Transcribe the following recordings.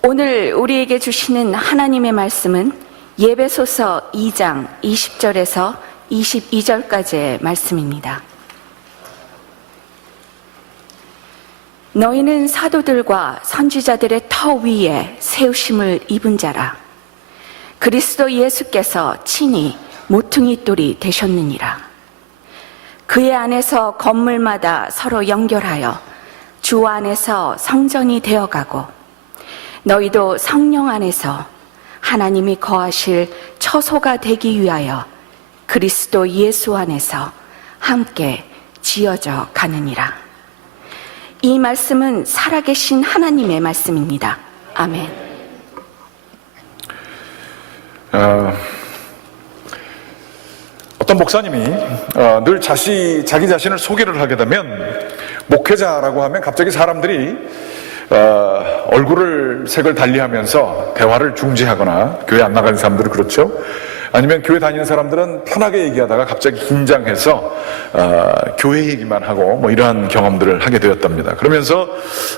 오늘 우리에게 주시는 하나님의 말씀은 예배소서 2장 20절에서 22절까지의 말씀입니다. 너희는 사도들과 선지자들의 터 위에 세우심을 입은 자라. 그리스도 예수께서 친히 모퉁이 돌이 되셨느니라. 그의 안에서 건물마다 서로 연결하여 주 안에서 성전이 되어가고 너희도 성령 안에서 하나님이 거하실 처소가 되기 위하여 그리스도 예수 안에서 함께 지어져 가느니라. 이 말씀은 살아계신 하나님의 말씀입니다. 아멘. 어떤 목사님이 늘 자기 자신을 소개를 하게 되면 목회자라고 하면 갑자기 사람들이 얼굴을 색을 달리하면서 대화를 중지하거나, 교회 안 나가는 사람들은 그렇죠. 아니면 교회 다니는 사람들은 편하게 얘기하다가 갑자기 긴장해서 교회 얘기만 하고 뭐 이러한 경험들을 하게 되었답니다. 그러면서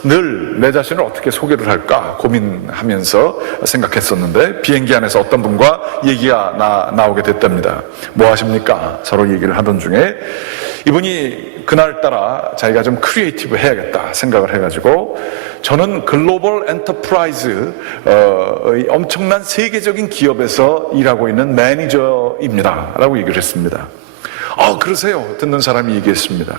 늘 내 자신을 어떻게 소개를 할까 고민하면서 생각했었는데, 비행기 안에서 어떤 분과 얘기가 나오게 됐답니다. 뭐 하십니까? 서로 얘기를 하던 중에 이분이 그날따라 자기가 좀 크리에이티브 해야겠다 생각을 해가지고, 저는 글로벌 엔터프라이즈의 엄청난 세계적인 기업에서 일하고 있는 매니저입니다 라고 얘기를 했습니다. 그러세요? 듣는 사람이 얘기했습니다.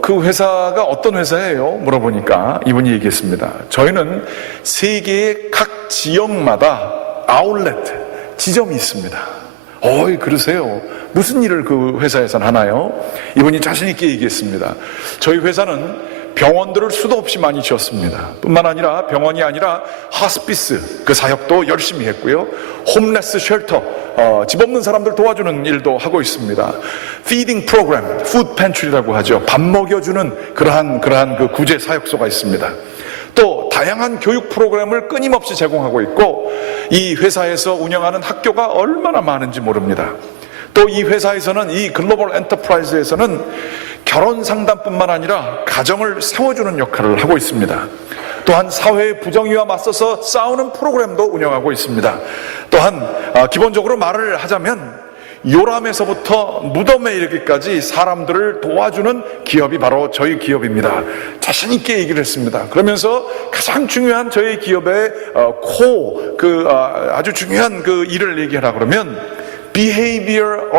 그 회사가 어떤 회사예요? 물어보니까 이분이 얘기했습니다. 저희는 세계의 각 지역마다 아울렛, 지점이 있습니다. 그러세요? 무슨 일을 그 회사에서는 하나요? 이분이 자신 있게 얘기했습니다. 저희 회사는 병원들을 수도 없이 많이 지었습니다. 뿐만 아니라 병원이 아니라 하스피스 그 사역도 열심히 했고요. 홈레스 쉘터, 집 없는 사람들 도와주는 일도 하고 있습니다. 피딩 프로그램, 푸드 팬트리라고 하죠. 밥 먹여주는 그러한 그 구제 사역소가 있습니다. 또 다양한 교육 프로그램을 끊임없이 제공하고 있고, 이 회사에서 운영하는 학교가 얼마나 많은지 모릅니다. 또 이 회사에서는, 이 글로벌 엔터프라이즈에서는 결혼 상담뿐만 아니라 가정을 세워주는 역할을 하고 있습니다. 또한 사회의 부정의와 맞서서 싸우는 프로그램도 운영하고 있습니다. 또한 기본적으로 말을 하자면 요람에서부터 무덤에 이르기까지 사람들을 도와주는 기업이 바로 저희 기업입니다. 자신 있게 얘기를 했습니다. 그러면서 가장 중요한 저희 기업의 아주 중요한 그 일을 얘기하라 그러면 behavior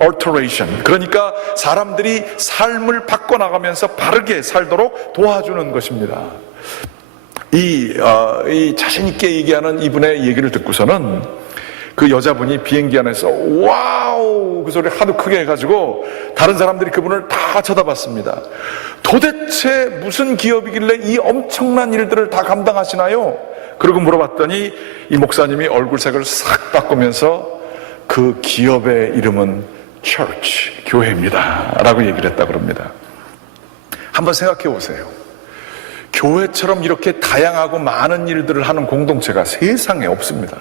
alteration, 그러니까 사람들이 삶을 바꿔나가면서 바르게 살도록 도와주는 것입니다. 이 자신 있게 얘기하는 이분의 얘기를 듣고서는 그 여자분이 비행기 안에서 와우 그 소리 하도 크게 해가지고 다른 사람들이 그분을 다 쳐다봤습니다. 도대체 무슨 기업이길래 이 엄청난 일들을 다 감당하시나요? 그러고 물어봤더니 이 목사님이 얼굴색을 싹 바꾸면서 그 기업의 이름은 Church, 교회입니다 라고 얘기를 했다 그럽니다. 한번 생각해 보세요. 교회처럼 이렇게 다양하고 많은 일들을 하는 공동체가 세상에 없습니다.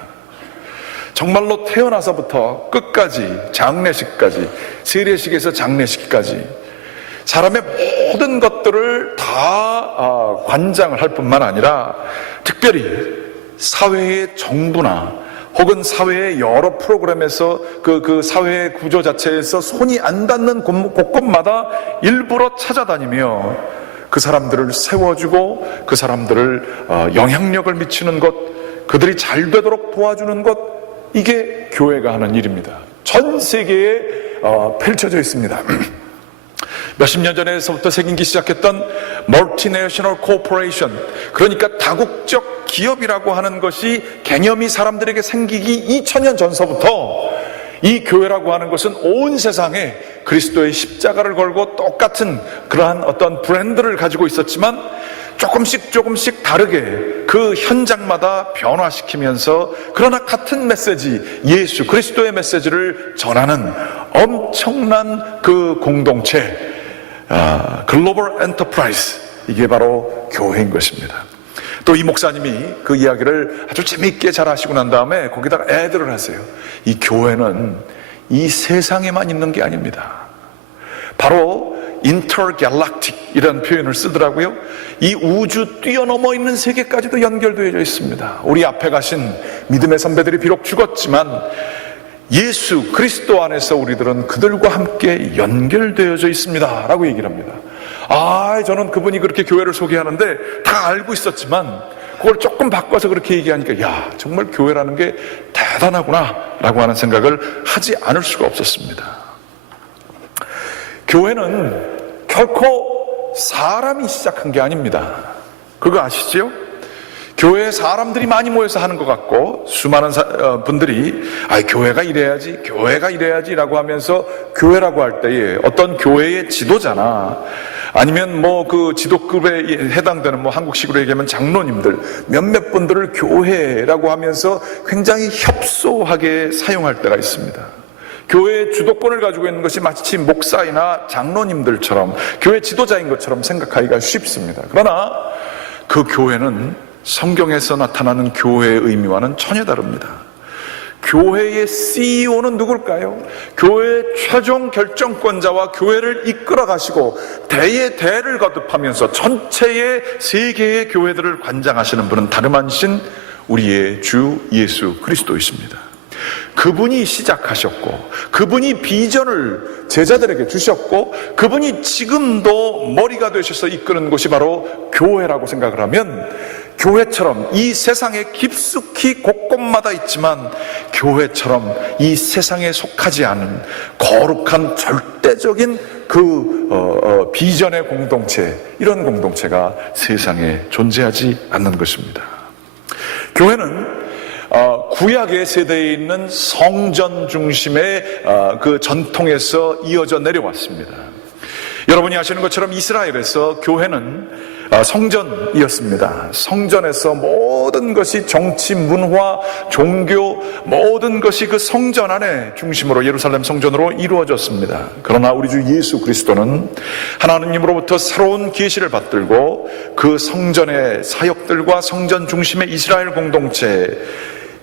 정말로 태어나서부터 끝까지, 장례식까지, 세례식에서 장례식까지 사람의 모든 것들을 다 관장을 할 뿐만 아니라 특별히 사회의 정부나 혹은 사회의 여러 프로그램에서 그 사회의 구조 자체에서 손이 안 닿는 곳곳마다 일부러 찾아다니며 그 사람들을 세워주고 그 사람들을 영향력을 미치는 것, 그들이 잘 되도록 도와주는 것, 이게 교회가 하는 일입니다. 전 세계에 펼쳐져 있습니다. 몇십 년 전에서부터 생기기 시작했던 멀티내셔널 코퍼레이션, 그러니까 다국적 기업이라고 하는 것이 개념이 사람들에게 생기기 2000년 전서부터 이 교회라고 하는 것은 온 세상에 그리스도의 십자가를 걸고 똑같은 그러한 어떤 브랜드를 가지고 있었지만 조금씩 다르게 그 현장마다 변화시키면서 그러나 같은 메시지, 예수 그리스도의 메시지를 전하는 엄청난 그 공동체, 글로벌 엔터프라이즈, 이게 바로 교회인 것입니다. 또 이 목사님이 그 이야기를 아주 재미있게 잘 하시고 난 다음에 거기다가 애들을 하세요. 이 교회는 이 세상에만 있는 게 아닙니다. 바로 intergalactic 이라는 표현을 쓰더라고요. 이 우주 뛰어넘어 있는 세계까지도 연결되어 있습니다. 우리 앞에 가신 믿음의 선배들이 비록 죽었지만 예수 그리스도 안에서 우리들은 그들과 함께 연결되어져 있습니다 라고 얘기를 합니다. 저는 그분이 그렇게 교회를 소개하는데 다 알고 있었지만 그걸 조금 바꿔서 그렇게 얘기하니까 야, 정말 교회라는 게 대단하구나 라고 하는 생각을 하지 않을 수가 없었습니다. 교회는 결코 사람이 시작한 게 아닙니다. 그거 아시죠? 교회에 사람들이 많이 모여서 하는 것 같고 수많은 분들이 교회가 이래야지 라고 하면서 교회라고 할 때에 어떤 교회의 지도자나 아니면 그 지도급에 해당되는 한국식으로 얘기하면 장로님들 몇몇 분들을 교회라고 하면서 굉장히 협소하게 사용할 때가 있습니다. 교회의 주도권을 가지고 있는 것이 마치 목사이나 장로님들처럼 교회 지도자인 것처럼 생각하기가 쉽습니다. 그러나 그 교회는 성경에서 나타나는 교회의 의미와는 전혀 다릅니다. 교회의 CEO는 누굴까요? 교회의 최종 결정권자와 교회를 이끌어 가시고 대의 대를 거듭하면서 전체의 세계의 교회들을 관장하시는 분은 다름 아니신 우리의 주 예수 그리스도이십니다. 그분이 시작하셨고 그분이 비전을 제자들에게 주셨고 그분이 지금도 머리가 되셔서 이끄는 곳이 바로 교회라고 생각을 하면 교회처럼 이 세상에 깊숙이 곳곳마다 있지만 교회처럼 이 세상에 속하지 않은 거룩한 절대적인 비전의 공동체, 이런 공동체가 세상에 존재하지 않는 것입니다. 교회는 구약의 세대에 있는 성전 중심의 그 전통에서 이어져 내려왔습니다. 여러분이 아시는 것처럼 이스라엘에서 교회는 성전이었습니다. 성전에서 모든 것이 정치, 문화, 종교 모든 것이 그 성전 안에 중심으로 예루살렘 성전으로 이루어졌습니다. 그러나 우리 주 예수 그리스도는 하나님으로부터 새로운 계시를 받들고 그 성전의 사역들과 성전 중심의 이스라엘 공동체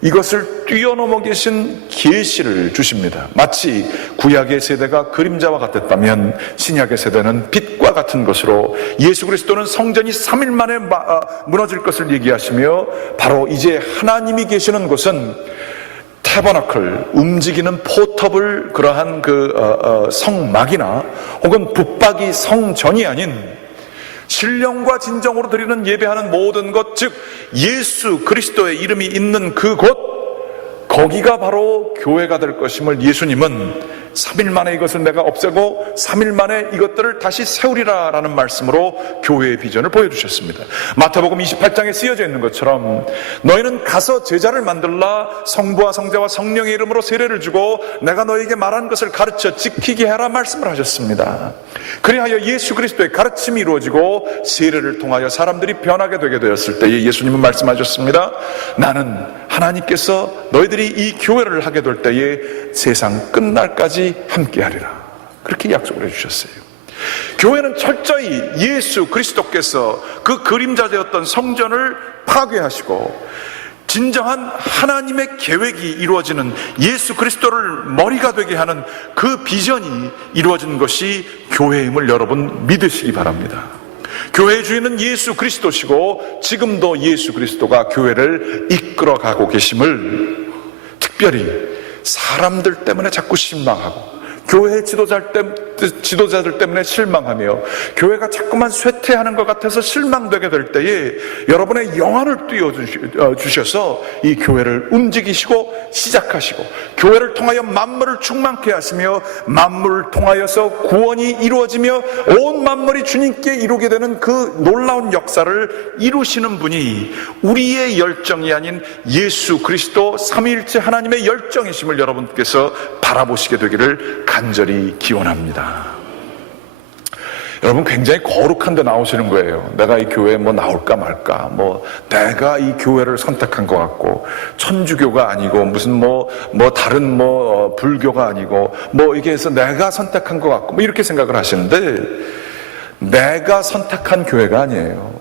이것을 뛰어넘어 계신 계시를 주십니다. 마치 구약의 세대가 그림자와 같았다면 신약의 세대는 빛과 같은 것으로 예수 그리스도는 성전이 3일 만에 무너질 것을 얘기하시며 바로 이제 하나님이 계시는 곳은 태버너클, 움직이는 포터블 그러한 성막이나 혹은 붙박이 성전이 아닌 신령과 진정으로 드리는 예배하는 모든 것, 즉 예수 그리스도의 이름이 있는 그곳, 거기가 바로 교회가 될 것임을 예수님은 3일 만에 이것을 내가 없애고 3일 만에 이것들을 다시 세우리라 라는 말씀으로 교회의 비전을 보여주셨습니다. 마태복음 28장에 쓰여져 있는 것처럼 너희는 가서 제자를 만들라, 성부와 성자와 성령의 이름으로 세례를 주고 내가 너희에게 말한 것을 가르쳐 지키게 하라 말씀을 하셨습니다. 그리하여 예수 그리스도의 가르침이 이루어지고 세례를 통하여 사람들이 변하게 되게 되었을 때에 예수님은 말씀하셨습니다. 나는 하나님께서 너희들이 이 교회를 하게 될 때에 세상 끝날까지 함께하리라, 그렇게 약속을 해주셨어요. 교회는 철저히 예수 그리스도께서 그 그림자되었던 성전을 파괴하시고 진정한 하나님의 계획이 이루어지는 예수 그리스도를 머리가 되게 하는 그 비전이 이루어진 것이 교회임을 여러분 믿으시기 바랍니다. 교회의 주인은 예수 그리스도시고 지금도 예수 그리스도가 교회를 이끌어가고 계심을 특별히 사람들 때문에 자꾸 실망하고 교회 지도자들 때문에 실망하며 교회가 자꾸만 쇠퇴하는 것 같아서 실망되게 될 때에 여러분의 영안을 띄워주셔서 이 교회를 움직이시고 시작하시고 교회를 통하여 만물을 충만케 하시며 만물을 통하여서 구원이 이루어지며 온 만물이 주님께 이루게 되는 그 놀라운 역사를 이루시는 분이 우리의 열정이 아닌 예수 그리스도 삼위일체 하나님의 열정이심을 여러분께서 바라보시게 되기를 간절히 기원합니다. 여러분 굉장히 거룩한 데 나오시는 거예요. 내가 이 교회에 나올까 말까, 내가 이 교회를 선택한 것 같고, 천주교가 아니고 무슨 다른 불교가 아니고 이게 해서 내가 선택한 것 같고 이렇게 생각을 하시는데, 내가 선택한 교회가 아니에요.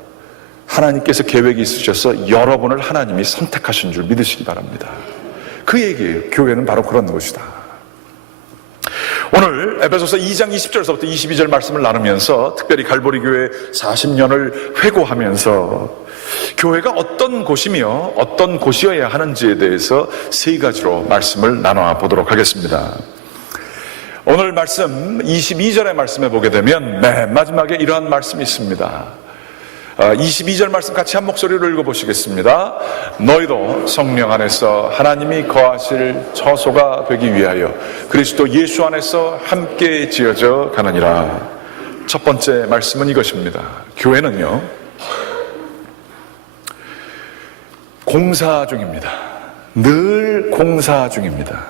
하나님께서 계획이 있으셔서 여러분을 하나님이 선택하신 줄 믿으시기 바랍니다. 그 얘기예요. 교회는 바로 그런 것이다. 오늘 에베소서 2장 20절에서부터 22절 말씀을 나누면서 특별히 갈보리 교회 40년을 회고하면서 교회가 어떤 곳이며 어떤 곳이어야 하는지에 대해서 세 가지로 말씀을 나눠 보도록 하겠습니다. 오늘 말씀 22절의 말씀에 보게 되면 맨 마지막에 이러한 말씀이 있습니다. 22절 말씀 같이 한 목소리로 읽어보시겠습니다. 너희도 성령 안에서 하나님이 거하실 처소가 되기 위하여 그리스도 예수 안에서 함께 지어져 가느니라. 첫 번째 말씀은 이것입니다. 교회는요, 공사 중입니다. 늘 공사 중입니다.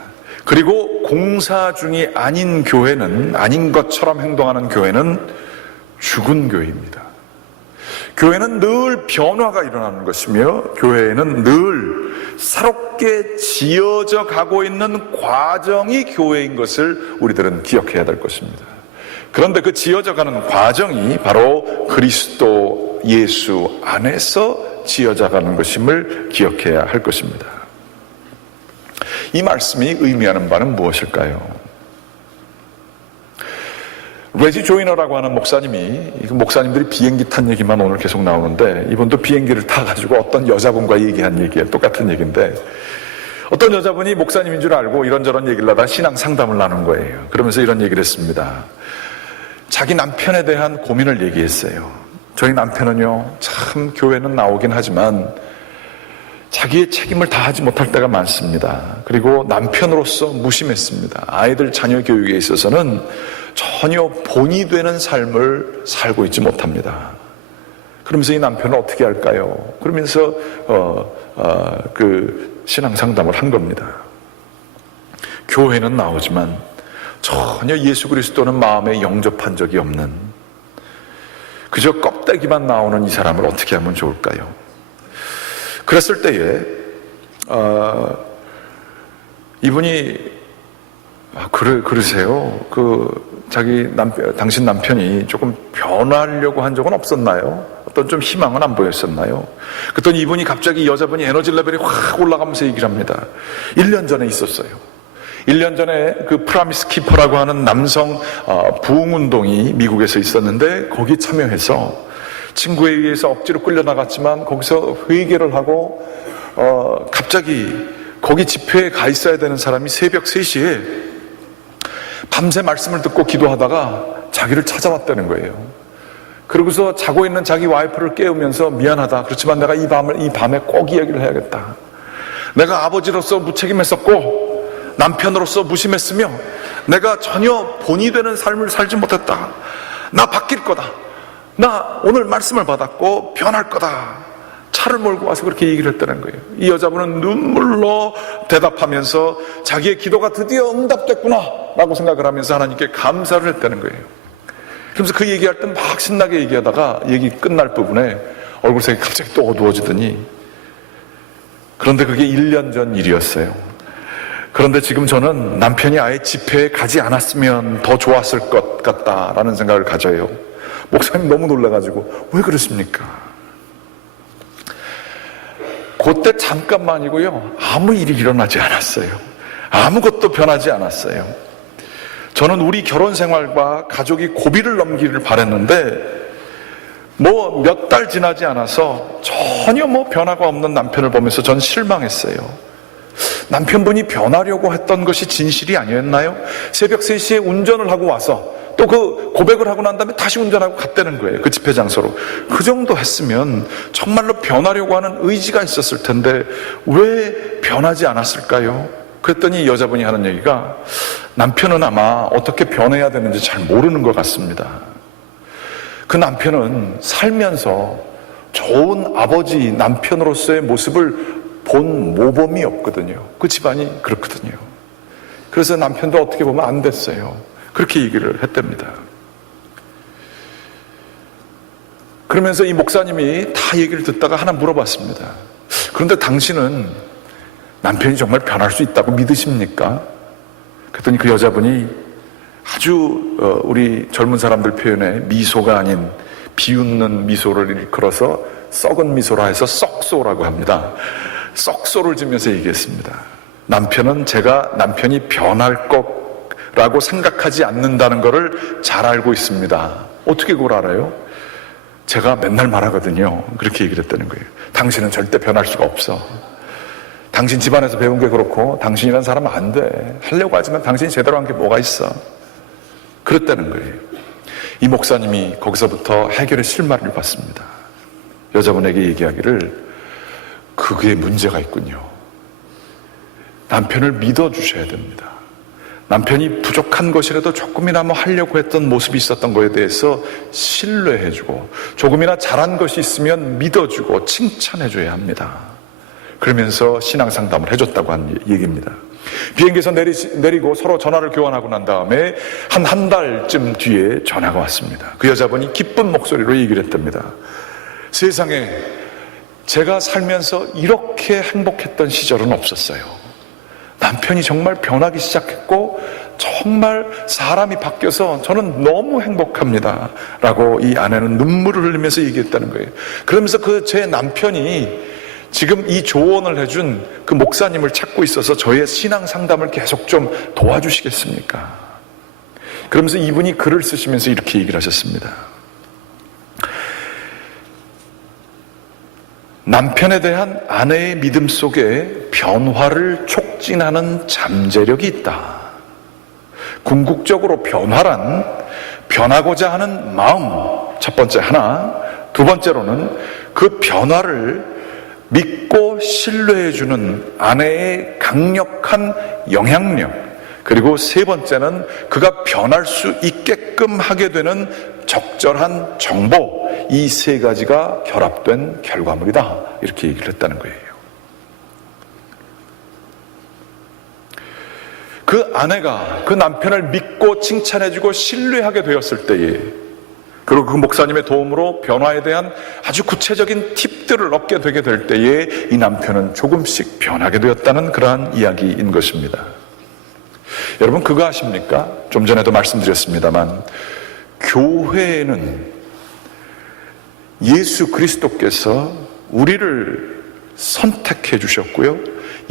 그리고 공사 중이 아닌 교회는, 아닌 것처럼 행동하는 교회는 죽은 교회입니다. 교회는 늘 변화가 일어나는 것이며 교회에는 늘 새롭게 지어져 가고 있는 과정이 교회인 것을 우리들은 기억해야 될 것입니다. 그런데 그 지어져 가는 과정이 바로 그리스도 예수 안에서 지어져 가는 것임을 기억해야 할 것입니다. 이 말씀이 의미하는 바는 무엇일까요? 레지 조이너라고 하는 목사님이, 목사님들이 비행기 탄 얘기만 오늘 계속 나오는데 이분도 비행기를 타가지고 어떤 여자분과 얘기한 얘기예요. 똑같은 얘기인데 어떤 여자분이 목사님인 줄 알고 이런저런 얘기를 하다가 신앙 상담을 나눈 거예요. 그러면서 이런 얘기를 했습니다. 자기 남편에 대한 고민을 얘기했어요. 저희 남편은요, 참 교회는 나오긴 하지만 자기의 책임을 다하지 못할 때가 많습니다. 그리고 남편으로서 무심했습니다. 아이들 자녀 교육에 있어서는 전혀 본이 되는 삶을 살고 있지 못합니다. 그러면서 이 남편은 어떻게 할까요? 그러면서 그 신앙 상담을 한 겁니다. 교회는 나오지만 전혀 예수 그리스도는 마음에 영접한 적이 없는, 그저 껍데기만 나오는 이 사람을 어떻게 하면 좋을까요? 그랬을 때에 이분이 그러세요. 당신 남편이 조금 변하려고 한 적은 없었나요? 어떤 좀 희망은 안 보였었나요? 그랬더니 이분이 갑자기 여자분이 에너지 레벨이 확 올라가면서 얘기를 합니다. 1년 전에 있었어요. 1년 전에 그 프라미스 키퍼라고 하는 남성 부흥운동이 미국에서 있었는데 거기 참여해서 친구에 의해서 억지로 끌려나갔지만 거기서 회개를 하고 갑자기 거기 집회에 가 있어야 되는 사람이 새벽 3시에 밤새 말씀을 듣고 기도하다가 자기를 찾아왔다는 거예요. 그러고서 자고 있는 자기 와이프를 깨우면서 미안하다. 그렇지만 내가 이 밤에 꼭 이야기를 해야겠다. 내가 아버지로서 무책임했었고 남편으로서 무심했으며 내가 전혀 본이 되는 삶을 살지 못했다. 나 바뀔 거다. 나 오늘 말씀을 받았고 변할 거다. 차를 몰고 와서 그렇게 얘기를 했다는 거예요. 이 여자분은 눈물로 대답하면서 자기의 기도가 드디어 응답됐구나 라고 생각을 하면서 하나님께 감사를 했다는 거예요. 그러면서 그 얘기할 때 막 신나게 얘기하다가 얘기 끝날 부분에 얼굴색이 갑자기 또 어두워지더니, 그런데 그게 1년 전 일이었어요. 그런데 지금 저는 남편이 아예 집회에 가지 않았으면 더 좋았을 것 같다라는 생각을 가져요. 목사님 너무 놀라가지고 왜 그러십니까? 그때 잠깐만이고요, 아무 일이 일어나지 않았어요. 아무것도 변하지 않았어요. 저는 우리 결혼 생활과 가족이 고비를 넘기를 바랬는데 몇 달 지나지 않아서 전혀 변화가 없는 남편을 보면서 전 실망했어요. 남편분이 변하려고 했던 것이 진실이 아니었나요? 새벽 3시에 운전을 하고 와서 또 그 고백을 하고 난 다음에 다시 운전하고 갔다는 거예요. 그 집회 장소로. 그 정도 했으면 정말로 변하려고 하는 의지가 있었을 텐데 왜 변하지 않았을까요? 그랬더니 여자분이 하는 얘기가, 남편은 아마 어떻게 변해야 되는지 잘 모르는 것 같습니다. 그 남편은 살면서 좋은 아버지, 남편으로서의 모습을 본 모범이 없거든요. 그 집안이 그렇거든요. 그래서 남편도 어떻게 보면 안 됐어요. 그렇게 얘기를 했답니다. 그러면서 이 목사님이 다 얘기를 듣다가 하나 물어봤습니다. 그런데 당신은 남편이 정말 변할 수 있다고 믿으십니까? 그랬더니 그 여자분이 아주 우리 젊은 사람들 표현에 미소가 아닌 비웃는 미소를 일컬어서 썩은 미소라 해서 썩소라고 합니다. 썩소를 지면서 얘기했습니다. 남편은 제가 남편이 변할 것을 라고 생각하지 않는다는 것을 잘 알고 있습니다. 어떻게 그걸 알아요? 제가 맨날 말하거든요. 그렇게 얘기를 했다는 거예요. 당신은 절대 변할 수가 없어. 당신 집안에서 배운 게 그렇고 당신이라는 사람은 안 돼. 하려고 하지만 당신이 제대로 한 게 뭐가 있어. 그랬다는 거예요. 이 목사님이 거기서부터 해결의 실마리를 받습니다. 여자분에게 얘기하기를 그게 문제가 있군요. 남편을 믿어주셔야 됩니다. 남편이 부족한 것이라도 조금이나마 하려고 했던 모습이 있었던 것에 대해서 신뢰해주고 조금이나 잘한 것이 있으면 믿어주고 칭찬해줘야 합니다. 그러면서 신앙상담을 해줬다고 한 얘기입니다. 비행기에서 내리고 서로 전화를 교환하고 난 다음에 한 달쯤 뒤에 전화가 왔습니다. 그 여자분이 기쁜 목소리로 얘기를 했답니다. 세상에 제가 살면서 이렇게 행복했던 시절은 없었어요. 남편이 정말 변하기 시작했고 정말 사람이 바뀌어서 저는 너무 행복합니다 라고 이 아내는 눈물을 흘리면서 얘기했다는 거예요. 그러면서 그 제 남편이 지금 이 조언을 해준 그 목사님을 찾고 있어서 저의 신앙 상담을 계속 좀 도와주시겠습니까? 그러면서 이분이 글을 쓰시면서 이렇게 얘기를 하셨습니다. 남편에 대한 아내의 믿음 속에 변화를 촉진하는 잠재력이 있다. 궁극적으로 변화란 변하고자 하는 마음, 첫 번째 하나, 두 번째로는 그 변화를 믿고 신뢰해주는 아내의 강력한 영향력, 그리고 세 번째는 그가 변할 수 있게끔 하게 되는 적절한 정보, 이 세 가지가 결합된 결과물이다 이렇게 얘기를 했다는 거예요. 그 아내가 그 남편을 믿고 칭찬해주고 신뢰하게 되었을 때에, 그리고 그 목사님의 도움으로 변화에 대한 아주 구체적인 팁들을 얻게 되게 될 때에 이 남편은 조금씩 변하게 되었다는 그러한 이야기인 것입니다. 여러분 그거 아십니까? 좀 전에도 말씀드렸습니다만 교회는 예수 그리스도께서 우리를 선택해 주셨고요,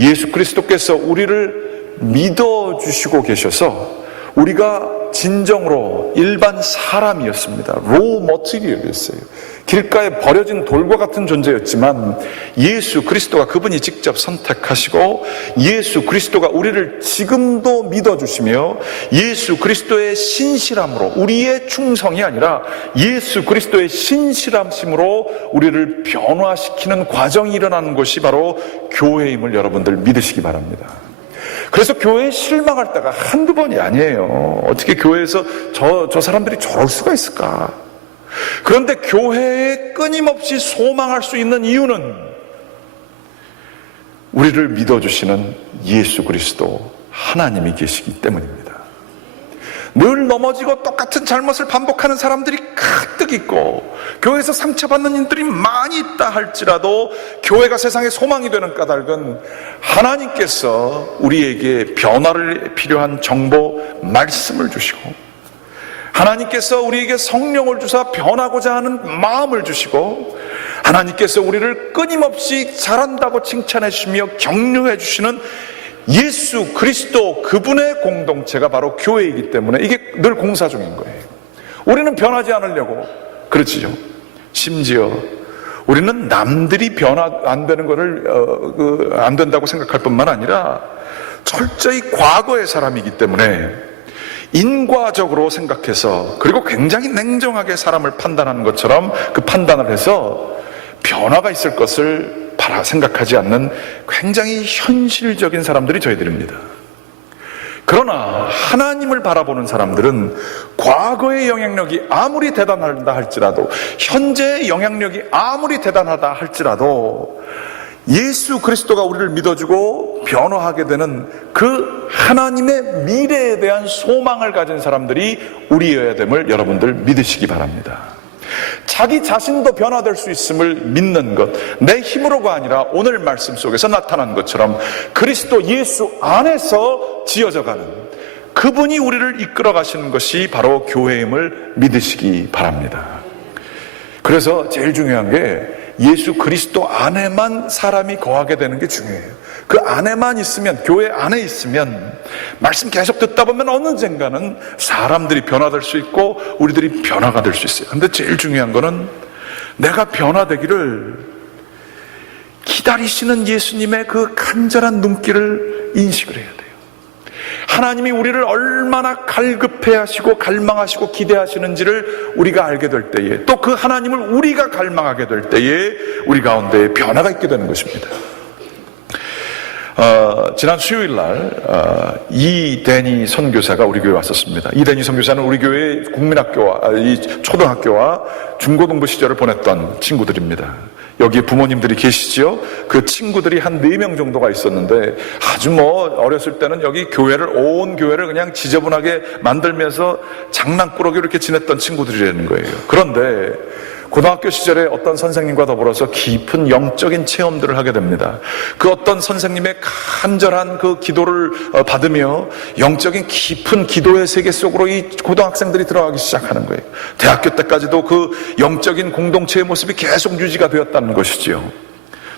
예수 그리스도께서 우리를 믿어주시고 계셔서 우리가 진정으로 일반 사람이었습니다. 로우 머티리얼이었어요. 길가에 버려진 돌과 같은 존재였지만 예수 그리스도가 그분이 직접 선택하시고 예수 그리스도가 우리를 지금도 믿어주시며 예수 그리스도의 신실함으로, 우리의 충성이 아니라 예수 그리스도의 신실함심으로 우리를 변화시키는 과정이 일어나는 것이 바로 교회임을 여러분들 믿으시기 바랍니다. 그래서 교회에 실망할 때가 한두 번이 아니에요. 어떻게 교회에서 저 사람들이 저럴 수가 있을까? 그런데 교회에 끊임없이 소망할 수 있는 이유는 우리를 믿어주시는 예수 그리스도 하나님이 계시기 때문입니다. 늘 넘어지고 똑같은 잘못을 반복하는 사람들이 가득 있고 교회에서 상처받는 일들이 많이 있다 할지라도 교회가 세상의 소망이 되는 까닭은 하나님께서 우리에게 변화를 필요한 정보, 말씀을 주시고 하나님께서 우리에게 성령을 주사 변하고자 하는 마음을 주시고 하나님께서 우리를 끊임없이 잘한다고 칭찬해 주시며 격려해 주시는 예수 그리스도 그분의 공동체가 바로 교회이기 때문에 이게 늘 공사 중인 거예요. 우리는 변하지 않으려고 그러지요. 심지어 우리는 남들이 변화 안 되는 것을 안 된다고 생각할 뿐만 아니라 철저히 과거의 사람이기 때문에 인과적으로 생각해서, 그리고 굉장히 냉정하게 사람을 판단하는 것처럼 그 판단을 해서 변화가 있을 것을 생각하지 않는 굉장히 현실적인 사람들이 저희들입니다. 그러나 하나님을 바라보는 사람들은 과거의 영향력이 아무리 대단하다 할지라도, 현재의 영향력이 아무리 대단하다 할지라도 예수 그리스도가 우리를 믿어주고 변화하게 되는 그 하나님의 미래에 대한 소망을 가진 사람들이 우리여야 됨을 여러분들 믿으시기 바랍니다. 자기 자신도 변화될 수 있음을 믿는 것, 내 힘으로가 아니라 오늘 말씀 속에서 나타난 것처럼 그리스도 예수 안에서 지어져가는 그분이 우리를 이끌어 가시는 것이 바로 교회임을 믿으시기 바랍니다. 그래서 제일 중요한 게 예수 그리스도 안에만 사람이 거하게 되는 게 중요해요. 그 안에만 있으면, 교회 안에 있으면 말씀 계속 듣다 보면 어느 언젠가는 사람들이 변화될 수 있고 우리들이 변화가 될 수 있어요. 근데 제일 중요한 거는 내가 변화되기를 기다리시는 예수님의 그 간절한 눈길을 인식을 해야 돼요. 하나님이 우리를 얼마나 갈급해 하시고 갈망하시고 기대하시는지를 우리가 알게 될 때에, 또 그 하나님을 우리가 갈망하게 될 때에 우리 가운데 변화가 있게 되는 것입니다. 지난 수요일날 이대니 선교사가 우리 교회에 왔었습니다. 이대니 선교사는 우리 교회 국민학교와 이 초등학교와 중고등부 시절을 보냈던 친구들입니다. 여기에 부모님들이 계시죠. 그 친구들이 한 4명 정도가 있었는데 아주 어렸을 때는 여기 온 교회를 그냥 지저분하게 만들면서 장난꾸러기 이렇게 지냈던 친구들이라는 거예요. 그런데 고등학교 시절에 어떤 선생님과 더불어서 깊은 영적인 체험들을 하게 됩니다. 그 어떤 선생님의 간절한 그 기도를 받으며 영적인 깊은 기도의 세계 속으로 이 고등학생들이 들어가기 시작하는 거예요. 대학교 때까지도 그 영적인 공동체의 모습이 계속 유지가 되었다는 것이지요.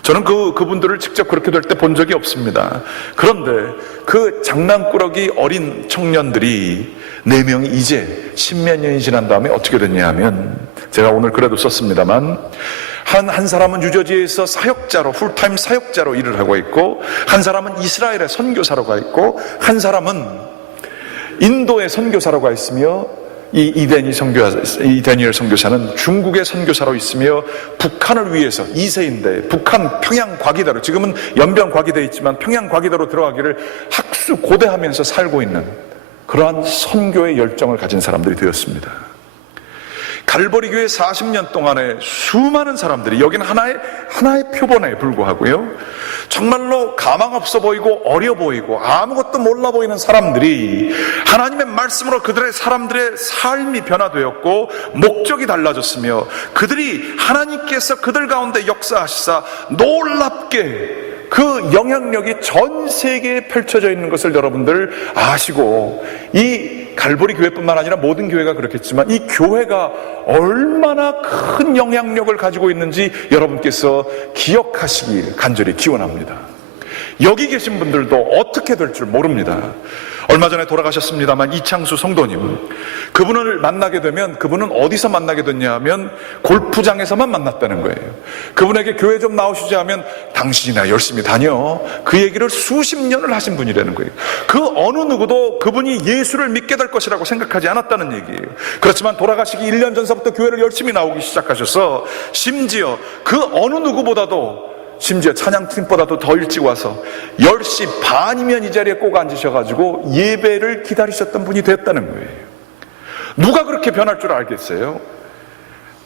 저는 그분들을 직접 그렇게 될 때 본 적이 없습니다. 그런데 그 장난꾸러기 어린 청년들이 4명이 이제 10몇 년이 지난 다음에 어떻게 됐냐 하면, 제가 오늘 글에도 썼습니다만, 한 사람은 유저지에서 사역자로, 풀타임 사역자로 일을 하고 있고, 한 사람은 이스라엘의 선교사로 가 있고, 한 사람은 인도의 선교사로 가 있으며, 이데니엘 선교사는 중국의 선교사로 있으며 북한을 위해서 2세인데 북한 평양 과기대로, 지금은 연변 과기대에 있지만 평양 과기대로 들어가기를 학수 고대하면서 살고 있는 그러한 선교의 열정을 가진 사람들이 되었습니다. 갈보리 교회 40년 동안에 수많은 사람들이, 여기는 하나의 표본에 불과하고요, 정말로 가망 없어 보이고 어려 보이고 아무것도 몰라 보이는 사람들이 하나님의 말씀으로 사람들의 삶이 변화되었고 목적이 달라졌으며, 그들이 하나님께서 그들 가운데 역사하시사 놀랍게 그 영향력이 전 세계에 펼쳐져 있는 것을 여러분들 아시고, 이 갈보리 교회뿐만 아니라 모든 교회가 그렇겠지만 이 교회가 얼마나 큰 영향력을 가지고 있는지 여러분께서 기억하시길 간절히 기원합니다. 여기 계신 분들도 어떻게 될 줄 모릅니다. 얼마 전에 돌아가셨습니다만 이창수 성도님, 그분을 만나게 되면, 그분은 어디서 만나게 됐냐 하면 골프장에서만 만났다는 거예요. 그분에게 교회 좀 나오시지 하면 당신이나 열심히 다녀, 그 얘기를 수십 년을 하신 분이라는 거예요. 그 어느 누구도 그분이 예수를 믿게 될 것이라고 생각하지 않았다는 얘기예요. 그렇지만 돌아가시기 1년 전서부터 교회를 열심히 나오기 시작하셔서 심지어 그 어느 누구보다도, 심지어 찬양팀보다도 더 일찍 와서 10시 반이면 이 자리에 꼭 앉으셔가지고 예배를 기다리셨던 분이 됐다는 거예요. 누가 그렇게 변할 줄 알겠어요?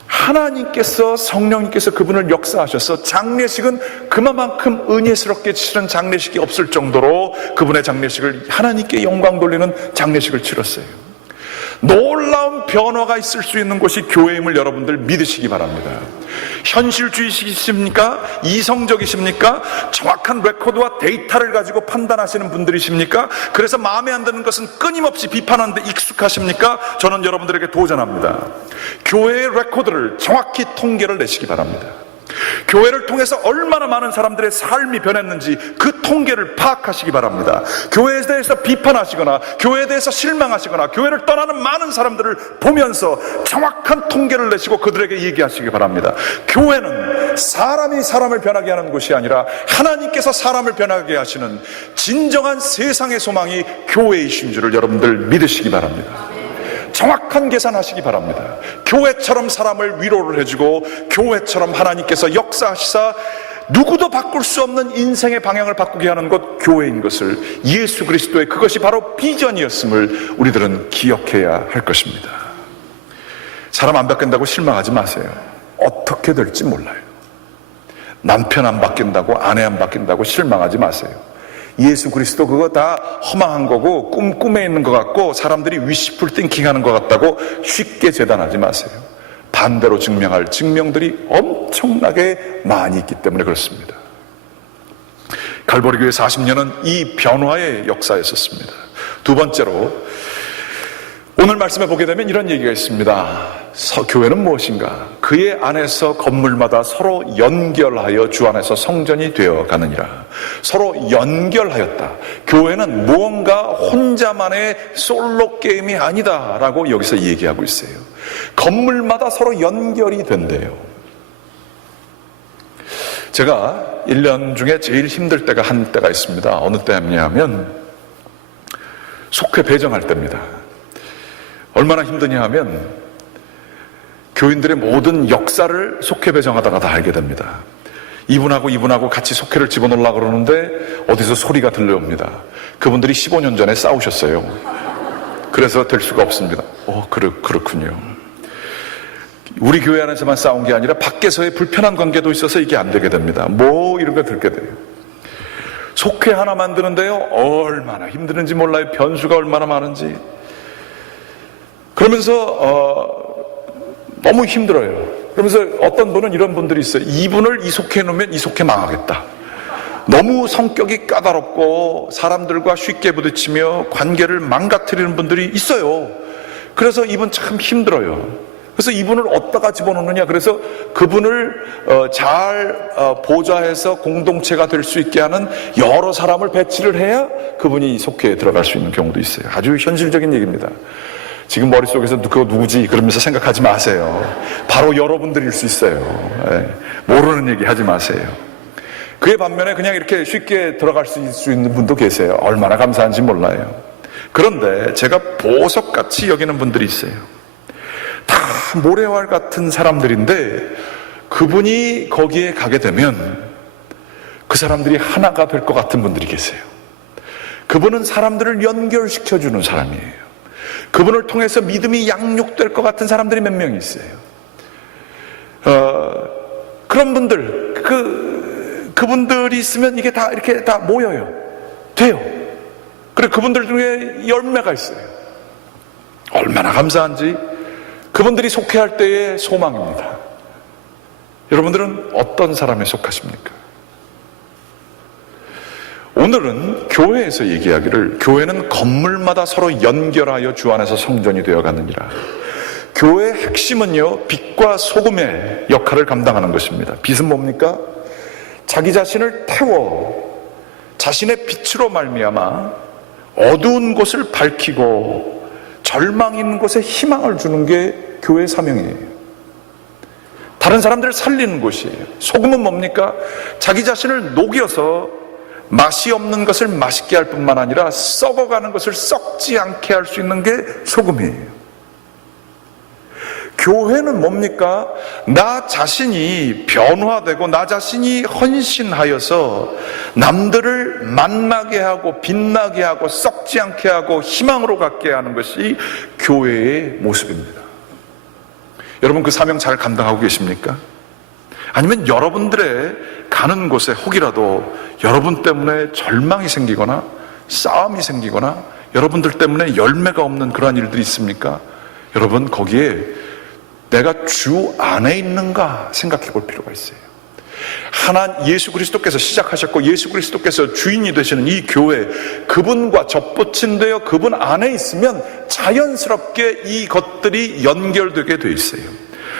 하나님께서, 성령님께서 그분을 역사하셔서 장례식은 그만큼 은혜스럽게 치른 장례식이 없을 정도로 그분의 장례식을, 하나님께 영광 돌리는 장례식을 치렀어요. 놀라운 변화가 있을 수 있는 곳이 교회임을 여러분들 믿으시기 바랍니다. 현실주의식이십니까? 이성적이십니까? 정확한 레코드와 데이터를 가지고 판단하시는 분들이십니까? 그래서 마음에 안 드는 것은 끊임없이 비판하는데 익숙하십니까? 저는 여러분들에게 도전합니다. 교회의 레코드를 정확히 통계를 내시기 바랍니다. 교회를 통해서 얼마나 많은 사람들의 삶이 변했는지 그 통계를 파악하시기 바랍니다. 교회에 대해서 비판하시거나 교회에 대해서 실망하시거나 교회를 떠나는 많은 사람들을 보면서 정확한 통계를 내시고 그들에게 얘기하시기 바랍니다. 교회는 사람이 사람을 변하게 하는 곳이 아니라 하나님께서 사람을 변하게 하시는 진정한 세상의 소망이 교회이신 줄을 여러분들 믿으시기 바랍니다. 정확한 계산하시기 바랍니다. 교회처럼 사람을 위로를 해주고 교회처럼 하나님께서 역사하시사 누구도 바꿀 수 없는 인생의 방향을 바꾸게 하는 것, 교회인 것을, 예수 그리스도의 그것이 바로 비전이었음을 우리들은 기억해야 할 것입니다. 사람 안 바뀐다고 실망하지 마세요. 어떻게 될지 몰라요. 남편 안 바뀐다고, 아내 안 바뀐다고 실망하지 마세요. 예수 그리스도 그거 다 허망한 거고 꿈에 있는 것 같고 사람들이 wishful thinking 하는 것 같다고 쉽게 재단하지 마세요. 반대로 증명할 증명들이 엄청나게 많이 있기 때문에 그렇습니다. 갈보리 교회 40년은 이 변화의 역사였었습니다. 두 번째로, 오늘 말씀에 보게 되면 이런 얘기가 있습니다. 교회는 무엇인가? 그의 안에서 건물마다 서로 연결하여 주 안에서 성전이 되어 가느니라. 서로 연결하였다. 교회는 무언가 혼자만의 솔로 게임이 아니다라고 여기서 얘기하고 있어요. 건물마다 서로 연결이 된대요. 제가 1년 중에 제일 힘들 때가 한 때가 있습니다. 어느 때냐면 속회 배정할 때입니다. 얼마나 힘드냐 하면 교인들의 모든 역사를 속회 배정하다가 다 알게 됩니다. 이분하고 같이 속회를 집어넣으려고 그러는데 어디서 소리가 들려옵니다. 그분들이 15년 전에 싸우셨어요. 그래서 될 수가 없습니다. 그렇군요. 우리 교회 안에서만 싸운 게 아니라 밖에서의 불편한 관계도 있어서 이게 안 되게 됩니다. 이런 거 듣게 돼요. 속회 하나 만드는데요, 얼마나 힘드는지 몰라요. 변수가 얼마나 많은지. 그러면서 너무 힘들어요. 그러면서 어떤 분은 이런 분들이 있어요. 이분을 이 속회에 놓으면 이 속회 망하겠다. 너무 성격이 까다롭고 사람들과 쉽게 부딪히며 관계를 망가뜨리는 분들이 있어요. 그래서 이분 참 힘들어요. 그래서 이분을 어디다가 집어넣느냐. 그래서 그분을 잘 보좌해서 공동체가 될 수 있게 하는 여러 사람을 배치를 해야 그분이 속회에 들어갈 수 있는 경우도 있어요. 아주 현실적인 얘기입니다. 지금 머릿속에서 그거 누구지 그러면서 생각하지 마세요. 바로 여러분들일 수 있어요. 모르는 얘기 하지 마세요. 그의 반면에 그냥 이렇게 쉽게 들어갈 수 있는 분도 계세요. 얼마나 감사한지 몰라요. 그런데 제가 보석같이 여기는 분들이 있어요. 다 모래알 같은 사람들인데 그분이 거기에 가게 되면 그 사람들이 하나가 될 것 같은 분들이 계세요. 그분은 사람들을 연결시켜주는 사람이에요. 그분을 통해서 믿음이 양육될 것 같은 사람들이 몇 명 있어요. 그런 분들, 그분들이 있으면 이게 다 이렇게 다 모여요. 돼요. 그래, 그분들 중에 열매가 있어요. 얼마나 감사한지. 그분들이 속해할 때의 소망입니다. 여러분들은 어떤 사람에 속하십니까? 오늘은 교회에서 얘기하기를 교회는 건물마다 서로 연결하여 주 안에서 성전이 되어 가느니라. 교회의 핵심은요, 빛과 소금의 역할을 감당하는 것입니다. 빛은 뭡니까? 자기 자신을 태워 자신의 빛으로 말미암아 어두운 곳을 밝히고 절망 있는 곳에 희망을 주는 게 교회의 사명이에요. 다른 사람들을 살리는 곳이에요. 소금은 뭡니까? 자기 자신을 녹여서 맛이 없는 것을 맛있게 할 뿐만 아니라 썩어가는 것을 썩지 않게 할 수 있는 게 소금이에요. 교회는 뭡니까? 나 자신이 변화되고 나 자신이 헌신하여서 남들을 만나게 하고 빛나게 하고 썩지 않게 하고 희망으로 갖게 하는 것이 교회의 모습입니다. 여러분 그 사명 잘 감당하고 계십니까? 아니면 여러분들의 가는 곳에 혹이라도 여러분 때문에 절망이 생기거나 싸움이 생기거나 여러분들 때문에 열매가 없는 그러한 일들이 있습니까? 여러분 거기에 내가 주 안에 있는가 생각해 볼 필요가 있어요. 예수 그리스도께서 시작하셨고 예수 그리스도께서 주인이 되시는 이 교회, 그분과 접붙임되어 그분 안에 있으면 자연스럽게 이 것들이 연결되게 돼 있어요.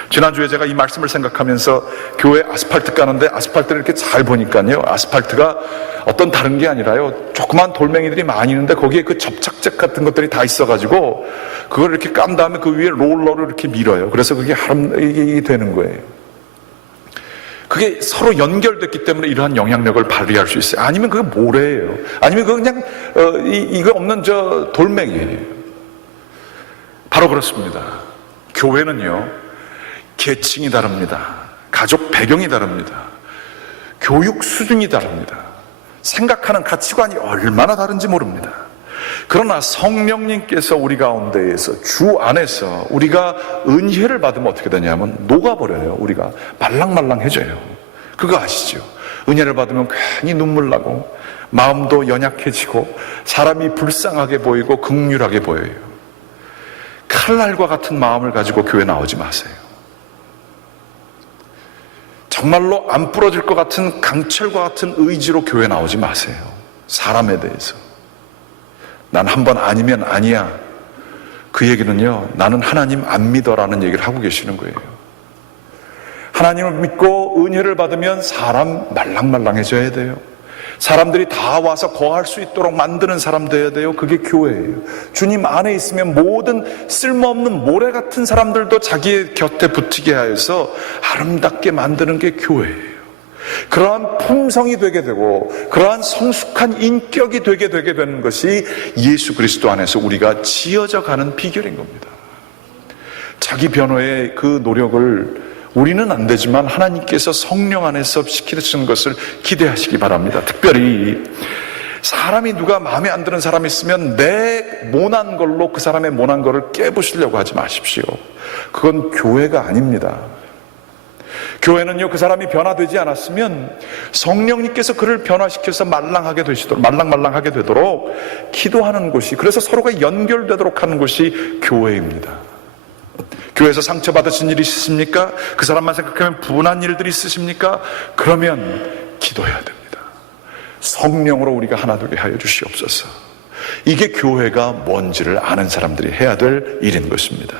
지난주에 제가 이 말씀을 생각하면서 교회 아스팔트 까는데 아스팔트를 이렇게 잘 보니까요, 아스팔트가 어떤 다른 게 아니라요, 조그만 돌멩이들이 많이 있는데 거기에 그 접착제 같은 것들이 다 있어가지고 그걸 이렇게 깐 다음에 그 위에 롤러를 이렇게 밀어요. 그래서 그게 이게 되는 거예요. 그게 서로 연결됐기 때문에 이러한 영향력을 발휘할 수 있어요. 아니면 그게 모래예요. 아니면 그거 그냥 이거 없는 돌멩이에요. 바로 그렇습니다. 교회는요, 계층이 다릅니다. 가족 배경이 다릅니다. 교육 수준이 다릅니다. 생각하는 가치관이 얼마나 다른지 모릅니다. 그러나 성령님께서 우리 가운데에서 주 안에서 우리가 은혜를 받으면 어떻게 되냐면 녹아버려요. 우리가 말랑말랑해져요. 그거 아시죠? 은혜를 받으면 괜히 눈물 나고 마음도 연약해지고 사람이 불쌍하게 보이고 긍휼하게 보여요. 칼날과 같은 마음을 가지고 교회 나오지 마세요. 정말로 안 부러질 것 같은 강철과 같은 의지로 교회 나오지 마세요. 사람에 대해서 난 한 번 아니면 아니야, 그 얘기는요, 나는 하나님 안 믿어라는 얘기를 하고 계시는 거예요. 하나님을 믿고 은혜를 받으면 사람 말랑말랑해져야 돼요. 사람들이 다 와서 거할 수 있도록 만드는 사람 돼야 돼요. 그게 교회예요. 주님 안에 있으면 모든 쓸모없는 모래 같은 사람들도 자기의 곁에 붙이게 하여서 아름답게 만드는 게 교회예요. 그러한 품성이 되게 되고 그러한 성숙한 인격이 되게 되는 것이 예수 그리스도 안에서 우리가 지어져 가는 비결인 겁니다. 자기 변호의 그 노력을 우리는 안 되지만 하나님께서 성령 안에서 시키시는 것을 기대하시기 바랍니다. 특별히 사람이 누가 마음에 안 드는 사람이 있으면 내 모난 걸로 그 사람의 모난 거를 깨부시려고 하지 마십시오. 그건 교회가 아닙니다. 교회는요, 그 사람이 변화되지 않았으면 성령님께서 그를 변화시켜서 말랑말랑하게 되도록 기도하는 곳이, 그래서 서로가 연결되도록 하는 곳이 교회입니다. 교회에서 상처받으신 일이 있습니까? 그 사람만 생각하면 분한 일들이 있으십니까? 그러면 기도해야 됩니다. 성령으로 우리가 하나 되게 하여 주시옵소서. 이게 교회가 뭔지를 아는 사람들이 해야 될 일인 것입니다.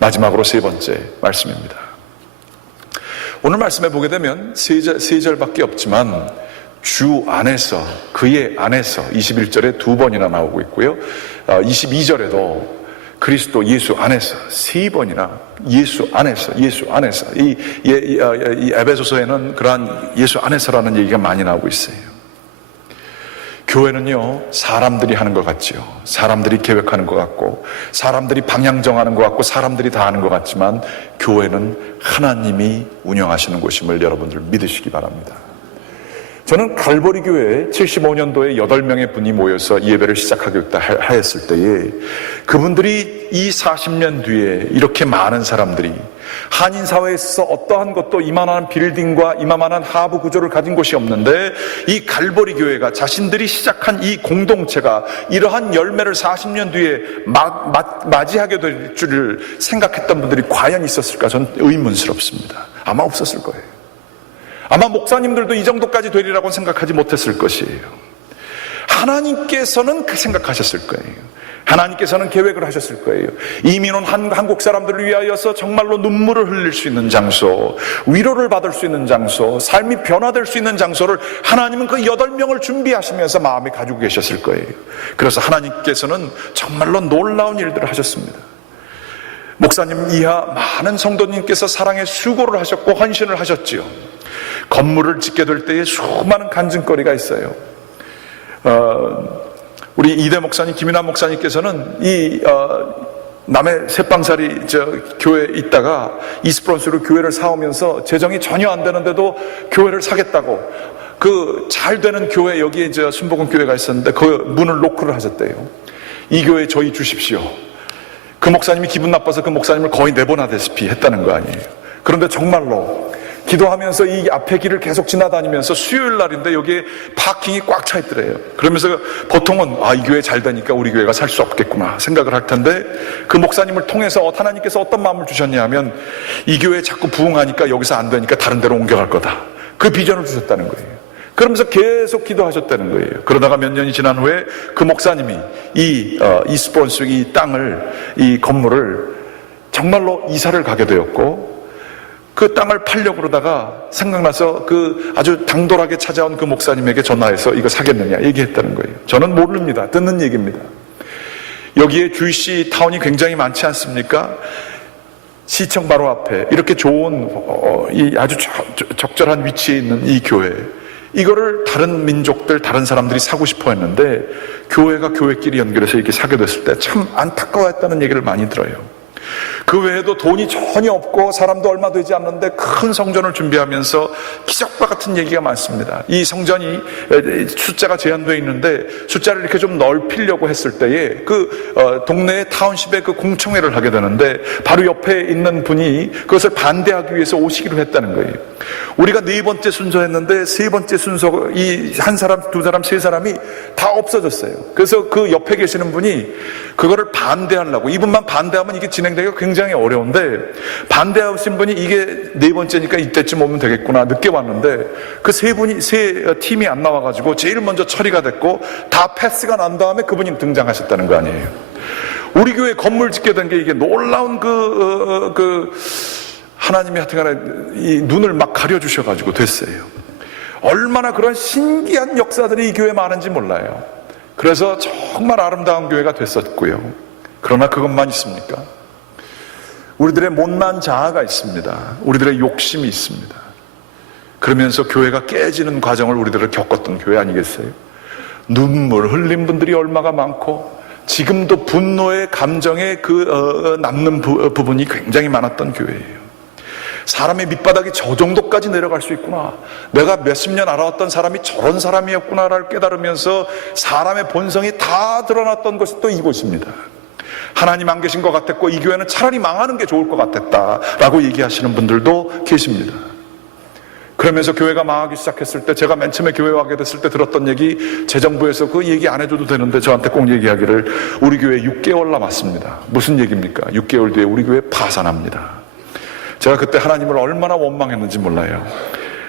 마지막으로 세 번째 말씀입니다. 오늘 말씀에 보게 되면 세 절밖에 없지만 주 안에서, 그의 안에서 21절에 두 번이나 나오고 있고요. 22절에도 그리스도 예수 안에서 세 번이나 예수 안에서 이 에베소서에는 그러한 예수 안에서라는 얘기가 많이 나오고 있어요. 교회는요, 사람들이 하는 것 같지요. 사람들이 계획하는 것 같고 사람들이 방향 정하는 것 같고 사람들이 다 하는 것 같지만 교회는 하나님이 운영하시는 곳임을 여러분들 믿으시기 바랍니다. 저는 갈보리 교회에 75년도에 8명의 분이 모여서 예배를 시작하겠다 하였을 때에 그분들이 이 40년 뒤에 이렇게 많은 사람들이 한인 사회에 있어서 어떠한 것도 이만한 빌딩과 이만한 하부 구조를 가진 곳이 없는데 이 갈보리 교회가 자신들이 시작한 이 공동체가 이러한 열매를 40년 뒤에 맞이하게 될 줄을 생각했던 분들이 과연 있었을까? 저는 의문스럽습니다. 아마 없었을 거예요. 아마 목사님들도 이 정도까지 되리라고 생각하지 못했을 것이에요. 하나님께서는 그 생각하셨을 거예요. 하나님께서는 계획을 하셨을 거예요. 이민 온 한국 사람들을 위하여서 정말로 눈물을 흘릴 수 있는 장소, 위로를 받을 수 있는 장소, 삶이 변화될 수 있는 장소를 하나님은 그 8명을 준비하시면서 마음에 가지고 계셨을 거예요. 그래서 하나님께서는 정말로 놀라운 일들을 하셨습니다. 목사님 이하 많은 성도님께서 사랑의 수고를 하셨고 헌신을 하셨지요. 건물을 짓게 될 때에 수많은 간증거리가 있어요. 우리 이대 목사님, 김인환 목사님께서는 남해 새빵살이 교회에 있다가 이스프런스로 교회를 사오면서 재정이 전혀 안 되는데도 교회를 사겠다고 그 잘 되는 교회, 여기에 순복음 교회가 있었는데 그 문을 노크를 하셨대요. 이 교회 저희 주십시오. 그 목사님이 기분 나빠서 그 목사님을 거의 내보내다시피 했다는 거 아니에요. 그런데 정말로 기도하면서 이 앞에 길을 계속 지나다니면서 수요일 날인데 여기에 파킹이 꽉 차 있더래요. 그러면서 보통은 이 교회 잘 되니까 우리 교회가 살 수 없겠구나 생각을 할 텐데 그 목사님을 통해서 하나님께서 어떤 마음을 주셨냐 하면 이 교회에 자꾸 부흥하니까 여기서 안 되니까 다른 데로 옮겨갈 거다. 그 비전을 주셨다는 거예요. 그러면서 계속 기도하셨다는 거예요. 그러다가 몇 년이 지난 후에 그 목사님이 이 스폰스 이 땅을, 이 건물을 정말로 이사를 가게 되었고 그 땅을 팔려고 그러다가 생각나서 그 아주 당돌하게 찾아온 그 목사님에게 전화해서 이거 사겠느냐 얘기했다는 거예요. 저는 모릅니다. 듣는 얘기입니다. 여기에 주이시 타운이 굉장히 많지 않습니까? 시청 바로 앞에 이렇게 좋은 이 아주 적절한 위치에 있는 이 교회, 이거를 다른 민족들, 다른 사람들이 사고 싶어 했는데 교회가 교회끼리 연결해서 이렇게 사게 됐을 때 참 안타까워했다는 얘기를 많이 들어요. 그 외에도 돈이 전혀 없고 사람도 얼마 되지 않는데 큰 성전을 준비하면서 기적과 같은 얘기가 많습니다. 이 성전이 숫자가 제한되어 있는데 숫자를 이렇게 좀 넓히려고 했을 때에 그 동네의 타운십에 그 공청회를 하게 되는데 바로 옆에 있는 분이 그것을 반대하기 위해서 오시기로 했다는 거예요. 우리가 4번째 순서했는데 3번째 순서 이 한 사람, 두 사람, 세 사람이 다 없어졌어요. 그래서 그 옆에 계시는 분이 그거를 반대하려고, 이분만 반대하면 이게 진행되기가 굉장히 어려운데 반대하신 분이 이게 4번째니까 이때쯤 오면 되겠구나 늦게 왔는데 그 세 팀이 안 나와가지고 제일 먼저 처리가 됐고 다 패스가 난 다음에 그분이 등장하셨다는 거 아니에요. 우리 교회 건물 짓게 된 게 이게 놀라운 하나님이 하여튼간에 이 눈을 막 가려주셔가지고 됐어요. 얼마나 그런 신기한 역사들이 이 교회에 많은지 몰라요. 그래서 정말 아름다운 교회가 됐었고요. 그러나 그것만 있습니까? 우리들의 못난 자아가 있습니다. 우리들의 욕심이 있습니다. 그러면서 교회가 깨지는 과정을 우리들을 겪었던 교회 아니겠어요? 눈물 흘린 분들이 얼마나 많고 지금도 분노의 감정에 남는 부분이 굉장히 많았던 교회예요. 사람의 밑바닥이 저 정도까지 내려갈 수 있구나, 내가 몇십 년 알아왔던 사람이 저런 사람이었구나를 깨달으면서 사람의 본성이 다 드러났던 것이 또 이곳입니다. 하나님 안 계신 것 같았고 이 교회는 차라리 망하는 게 좋을 것 같았다라고 얘기하시는 분들도 계십니다. 그러면서 교회가 망하기 시작했을 때, 제가 맨 처음에 교회 와게 됐을 때 들었던 얘기, 재정부에서 그 얘기 안 해줘도 되는데 저한테 꼭 얘기하기를, 우리 교회 6개월 남았습니다. 무슨 얘기입니까? 6개월 뒤에 우리 교회 파산합니다. 제가 그때 하나님을 얼마나 원망했는지 몰라요.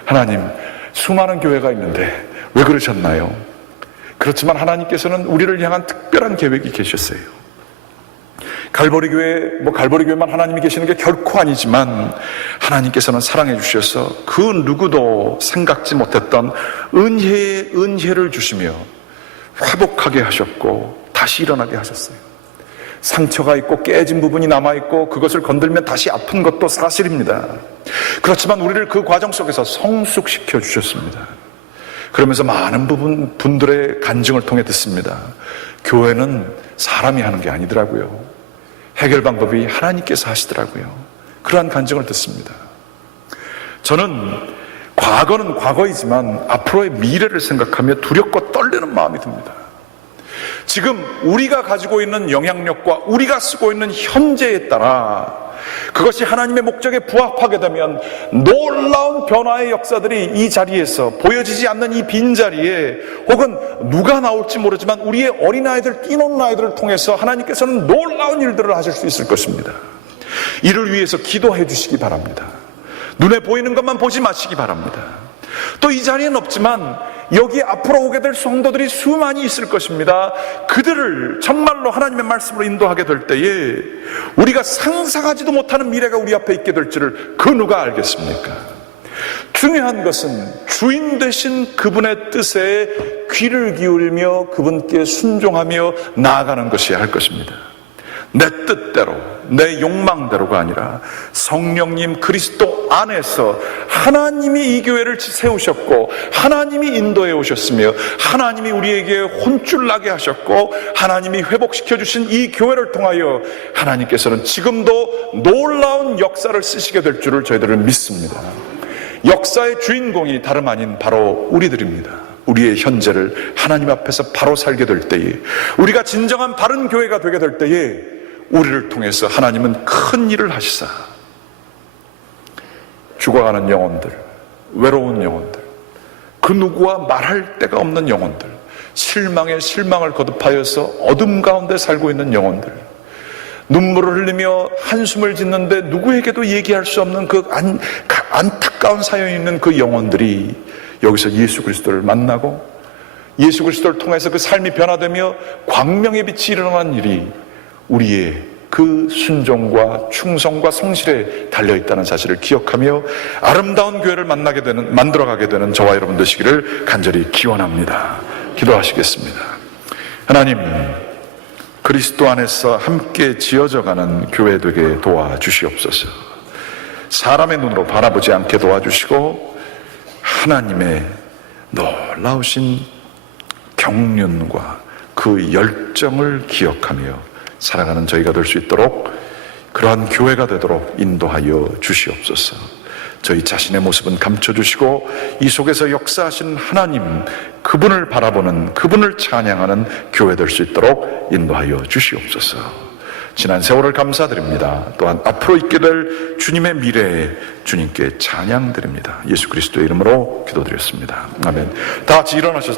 하나님, 수많은 교회가 있는데 왜 그러셨나요? 그렇지만 하나님께서는 우리를 향한 특별한 계획이 계셨어요. 갈보리 교회만 하나님이 계시는 게 결코 아니지만 하나님께서는 사랑해 주셔서 그 누구도 생각지 못했던 은혜를 주시며 회복하게 하셨고 다시 일어나게 하셨어요. 상처가 있고 깨진 부분이 남아있고 그것을 건들면 다시 아픈 것도 사실입니다. 그렇지만 우리를 그 과정 속에서 성숙시켜 주셨습니다. 그러면서 많은 분들의 간증을 통해 듣습니다. 교회는 사람이 하는 게 아니더라고요. 해결 방법이 하나님께서 하시더라고요. 그러한 간증을 듣습니다. 저는 과거는 과거이지만 앞으로의 미래를 생각하며 두렵고 떨리는 마음이 듭니다. 지금 우리가 가지고 있는 영향력과 우리가 쓰고 있는 현재에 따라 그것이 하나님의 목적에 부합하게 되면 놀라운 변화의 역사들이 이 자리에서 보여지지 않는 이 빈자리에, 혹은 누가 나올지 모르지만 우리의 어린아이들, 뛰노는 아이들을 통해서 하나님께서는 놀라운 일들을 하실 수 있을 것입니다. 이를 위해서 기도해 주시기 바랍니다. 눈에 보이는 것만 보지 마시기 바랍니다. 또 이 자리에는 없지만 여기 앞으로 오게 될 성도들이 수많이 있을 것입니다. 그들을 정말로 하나님의 말씀으로 인도하게 될 때에 우리가 상상하지도 못하는 미래가 우리 앞에 있게 될지를 그 누가 알겠습니까? 중요한 것은 주인 되신 그분의 뜻에 귀를 기울이며 그분께 순종하며 나아가는 것이야 할 것입니다. 내 뜻대로, 내 욕망대로가 아니라 성령님 그리스도 안에서 하나님이 이 교회를 세우셨고 하나님이 인도해 오셨으며 하나님이 우리에게 혼쭐 나게 하셨고 하나님이 회복시켜 주신 이 교회를 통하여 하나님께서는 지금도 놀라운 역사를 쓰시게 될 줄을 저희들은 믿습니다. 역사의 주인공이 다름 아닌 바로 우리들입니다. 우리의 현재를 하나님 앞에서 바로 살게 될 때에, 우리가 진정한 바른 교회가 되게 될 때에 우리를 통해서 하나님은 큰 일을 하시사 죽어가는 영혼들, 외로운 영혼들, 그 누구와 말할 데가 없는 영혼들, 실망에 실망을 거듭하여서 어둠 가운데 살고 있는 영혼들, 눈물을 흘리며 한숨을 짓는데 누구에게도 얘기할 수 없는 그 안타까운 사연이 있는 그 영혼들이 여기서 예수 그리스도를 만나고 예수 그리스도를 통해서 그 삶이 변화되며 광명의 빛이 일어나는 일이 우리의 그 순종과 충성과 성실에 달려있다는 사실을 기억하며 아름다운 교회를 만들어가게 되는 저와 여러분 되시기를 간절히 기원합니다. 기도하시겠습니다. 하나님, 그리스도 안에서 함께 지어져가는 교회 되게 도와주시옵소서. 사람의 눈으로 바라보지 않게 도와주시고 하나님의 놀라우신 경륜과 그 열정을 기억하며 살아가는 저희가 될 수 있도록, 그러한 교회가 되도록 인도하여 주시옵소서. 저희 자신의 모습은 감춰주시고 이 속에서 역사하신 하나님, 그분을 바라보는, 그분을 찬양하는 교회 될 수 있도록 인도하여 주시옵소서. 지난 세월을 감사드립니다. 또한 앞으로 있게 될 주님의 미래에 주님께 찬양드립니다. 예수 그리스도의 이름으로 기도드렸습니다. 아멘. 다 같이 일어나셔서